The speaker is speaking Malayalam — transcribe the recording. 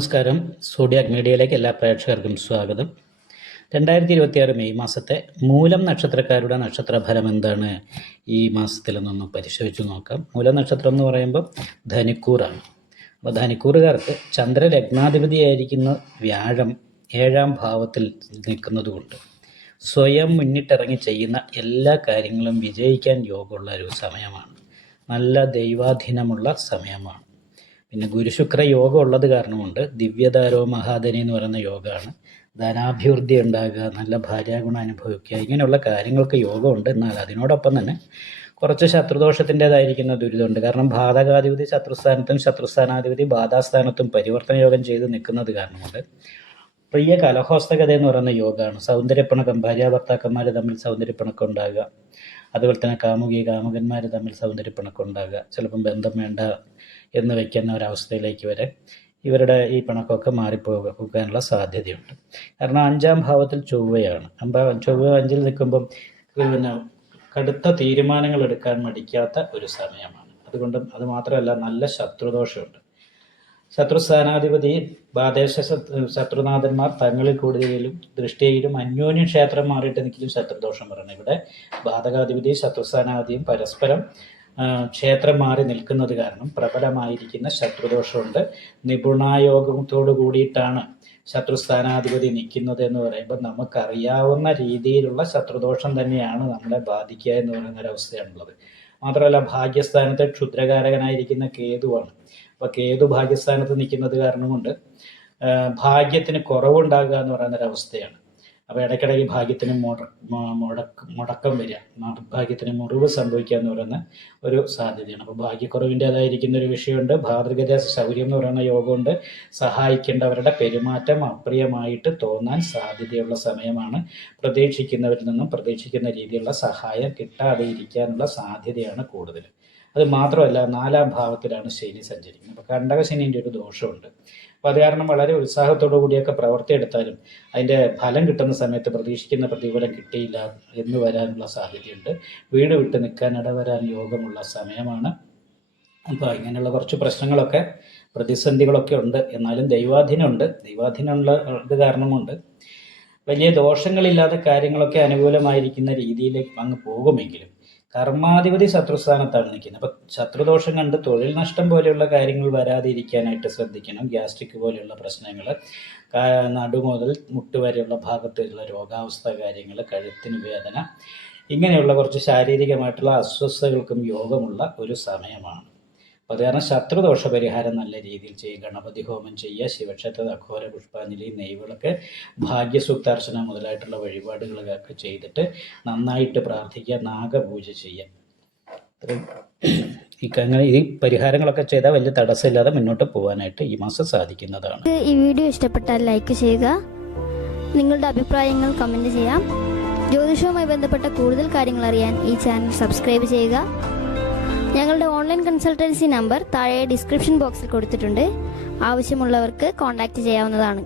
നമസ്കാരം. സോഡിയാക് മീഡിയയിലേക്ക് എല്ലാ പ്രേക്ഷകർക്കും സ്വാഗതം. 2026 മെയ് മാസത്തെ മൂലം നക്ഷത്രക്കാരുടെ നക്ഷത്രഫലം എന്താണ് ഈ മാസത്തിൽ നിന്നൊന്ന് പരിശോധിച്ച് നോക്കാം. മൂലം നക്ഷത്രം എന്ന് പറയുമ്പോൾ ധനുക്കൂറാണ്. അപ്പോൾ ധനുക്കൂറുകാർക്ക് ചന്ദ്രലഗ്നാധിപതിയായിരിക്കുന്ന വ്യാഴം 7ാം ഭാവത്തിൽ നിൽക്കുന്നതുകൊണ്ട് സ്വയം മുന്നിട്ടിറങ്ങി ചെയ്യുന്ന എല്ലാ കാര്യങ്ങളും വിജയിക്കാൻ യോഗമുള്ള ഒരു സമയമാണ്. നല്ല ദൈവാധീനമുള്ള സമയമാണ്. പിന്നെ ഗുരുശുക്ര യോഗം ഉള്ളത് കാരണമുണ്ട് ദിവ്യധാരോ മഹാധനി എന്ന് പറയുന്ന യോഗമാണ്. ധനാഭിവൃദ്ധി ഉണ്ടാകുക, നല്ല ഭാര്യാഗുണം അനുഭവിക്കുക, ഇങ്ങനെയുള്ള കാര്യങ്ങൾക്ക് യോഗമുണ്ട്. എന്നാൽ അതിനോടൊപ്പം തന്നെ കുറച്ച് ശത്രുദോഷത്തിൻ്റെതായിരിക്കുന്ന ദുരിതമുണ്ട്. കാരണം ബാധകാധിപതി ശത്രുസ്ഥാനത്തും ശത്രുസ്ഥാനാധിപതി ബാധാസ്ഥാനത്തും പരിവർത്തന യോഗം ചെയ്ത് നിൽക്കുന്നത് കാരണമുണ്ട് പ്രിയ കലഹോസ്തകത എന്ന് പറയുന്ന യോഗമാണ്. സൗന്ദര്യപ്പിണക്കം, ഭാര്യാഭർത്താക്കന്മാർ തമ്മിൽ സൗന്ദര്യപ്പിണക്കം ഉണ്ടാകുക, അതുപോലെ തന്നെ കാമുകന്മാർ തമ്മിൽ സൗന്ദര്യപ്പിണക്കം ഉണ്ടാകുക, ചിലപ്പം ബന്ധം വേണ്ട എന്ന് വയ്ക്കുന്ന ഒരവസ്ഥയിലേക്ക് വരെ ഇവരുടെ ഈ പിണക്കമൊക്കെ മാറിപ്പോകാനുള്ള സാധ്യതയുണ്ട്. കാരണം 5ാം ഭാവത്തിൽ ചൊവ്വയാണ്. ചൊവ്വ 5ൽ നിൽക്കുമ്പം പിന്നെ കടുത്ത തീരുമാനങ്ങൾ എടുക്കാൻ മടിക്കാത്ത ഒരു സമയമാണ്. അതുകൊണ്ടും അത് മാത്രമല്ല, നല്ല ശത്രുദോഷമുണ്ട്. ശത്രുസ്ഥാനാധിപതി ബാധേശ ശത്രുനാഥന്മാർ തങ്ങളിൽ കൂടുതലും ദൃഷ്ടിയിലും അന്യോന്യം ക്ഷേത്രം മാറിയിട്ട് നിൽക്കലും ശത്രുദോഷം പറയുന്നത്. ഇവിടെ ബാധകാധിപതി ശത്രുസ്ഥാനാധിപതിയും പരസ്പരം ക്ഷേത്രം മാറി നിൽക്കുന്നത് കാരണം പ്രബലമായിരിക്കുന്ന ശത്രുദോഷമുണ്ട്. നിപുണായോഗത്തോടു കൂടിയിട്ടാണ് ശത്രുസ്ഥാനാധിപതി നിൽക്കുന്നത് എന്ന് പറയുമ്പോൾ നമുക്കറിയാവുന്ന രീതിയിലുള്ള ശത്രുദോഷം തന്നെയാണ് നമ്മളെ ബാധിക്കുക എന്ന് പറയുന്ന ഒരവസ്ഥയാണുള്ളത്. മാത്രമല്ല, ഭാഗ്യസ്ഥാനത്തെ ക്ഷുദ്രകാരകനായിരിക്കുന്ന കേതുവാണ്. അപ്പോൾ കേതു ഭാഗ്യസ്ഥാനത്ത് നിൽക്കുന്നത് കാരണം കൊണ്ട് ഭാഗ്യത്തിന് കുറവുണ്ടാകുക എന്ന് പറയുന്നൊരവസ്ഥയാണ്. അപ്പോൾ ഇടയ്ക്കിടയ്ക്ക് ഭാഗ്യത്തിന് മുടക്കം വരിക, ഭാഗ്യത്തിന് മുറിവ് സംഭവിക്കുക എന്ന് പറയുന്ന ഒരു സാധ്യതയാണ്. അപ്പോൾ ഭാഗ്യക്കുറവിൻ്റേതായിരിക്കുന്ന ഒരു വിഷയമുണ്ട്. ഭാതൃഗത ശൗര്യം എന്ന് പറയുന്ന യോഗമുണ്ട്. സഹായിക്കേണ്ടവരുടെ പെരുമാറ്റം അപ്രിയമായിട്ട് തോന്നാൻ സാധ്യതയുള്ള സമയമാണ്. പ്രതീക്ഷിക്കുന്നവരിൽ നിന്നും പ്രതീക്ഷിക്കുന്ന രീതിയിലുള്ള സഹായം കിട്ടാതെ ഇരിക്കാനുള്ള സാധ്യതയാണ് കൂടുതൽ. അത് മാത്രമല്ല, 4ാം ഭാവത്തിലാണ് ശനി സഞ്ചരിക്കുന്നത്. അപ്പോൾ കണ്ടകശനിൻ്റെ ഒരു ദോഷമുണ്ട്. അപ്പോൾ അത് കാരണം വളരെ ഉത്സാഹത്തോടു കൂടിയൊക്കെ പ്രവർത്തിയെടുത്താലും അതിൻ്റെ ഫലം കിട്ടുന്ന സമയത്ത് പ്രതീക്ഷിക്കുന്ന പ്രതിഫലം കിട്ടിയില്ല എന്ന് വരാനുള്ള സാധ്യതയുണ്ട്. വീട് വിട്ട് നിൽക്കാൻ ഇടവരാൻ യോഗമുള്ള സമയമാണ്. അപ്പോൾ ഇങ്ങനെയുള്ള കുറച്ച് പ്രശ്നങ്ങളൊക്കെ പ്രതിസന്ധികളൊക്കെ ഉണ്ട്. എന്നാലും ദൈവാധീനമുണ്ട്. ദൈവാധീനമുള്ള ഇത് കാരണം കൊണ്ട് വലിയ ദോഷങ്ങളില്ലാതെ കാര്യങ്ങളൊക്കെ അനുകൂലമായിരിക്കുന്ന രീതിയിലേക്ക് അങ്ങ് പോകുമെങ്കിലും കർമാധിപതി ശത്രുസ്ഥാനത്താണ് നിൽക്കുന്നത്. അപ്പം ശത്രുദോഷം കണ്ട് തൊഴിൽ നഷ്ടം പോലെയുള്ള കാര്യങ്ങൾ വരാതിരിക്കാനായിട്ട് ശ്രദ്ധിക്കണം. ഗ്യാസ്ട്രിക് പോലെയുള്ള പ്രശ്നങ്ങൾ, നടുമുതൽ മുട്ട് വരെയുള്ള ഭാഗത്തുള്ള രോഗാവസ്ഥ കാര്യങ്ങൾ, കഴുത്തിന് വേദന, ഇങ്ങനെയുള്ള കുറച്ച് ശാരീരികമായിട്ടുള്ള അസ്വസ്ഥതകൾക്കും യോഗമുള്ള ഒരു സമയമാണ്. അപ്പോൾ അത് കാരണം ശത്രുദോഷ പരിഹാരം നല്ല രീതിയിൽ ചെയ്യുക. ഗണപതി ഹോമം ചെയ്യുക, ശിവക്ഷേത്ര അഘോര പുഷ്പാഞ്ജലി, നെയ്വിളക്ക്, ഭാഗ്യസൂക്താർച്ചന മുതലായിട്ടുള്ള വഴിപാടുകളൊക്കെ ചെയ്തിട്ട് നന്നായിട്ട് പ്രാർത്ഥിക്കുക, നാഗപൂജ ചെയ്യുക. അങ്ങനെ ഈ പരിഹാരങ്ങളൊക്കെ ചെയ്താൽ വലിയ തടസ്സമില്ലാതെ മുന്നോട്ട് പോകാനായിട്ട് ഈ മാസം സാധിക്കുന്നതാണ്. ഈ വീഡിയോ ഇഷ്ടപ്പെട്ടാൽ ലൈക്ക് ചെയ്യുക, നിങ്ങളുടെ അഭിപ്രായങ്ങൾ കമൻറ്റ് ചെയ്യാം. ജ്യോതിഷവുമായി ബന്ധപ്പെട്ട കൂടുതൽ കാര്യങ്ങൾ അറിയാൻ ഈ ചാനൽ സബ്സ്ക്രൈബ് ചെയ്യുക. ഞങ്ങളുടെ ഓൺലൈൻ കൺസൾട്ടൻസി നമ്പർ താഴെ ഡിസ്ക്രിപ്ഷൻ ബോക്സിൽ കൊടുത്തിട്ടുണ്ട്. ആവശ്യമുള്ളവർക്ക് കോൺടാക്റ്റ് ചെയ്യാവുന്നതാണ്.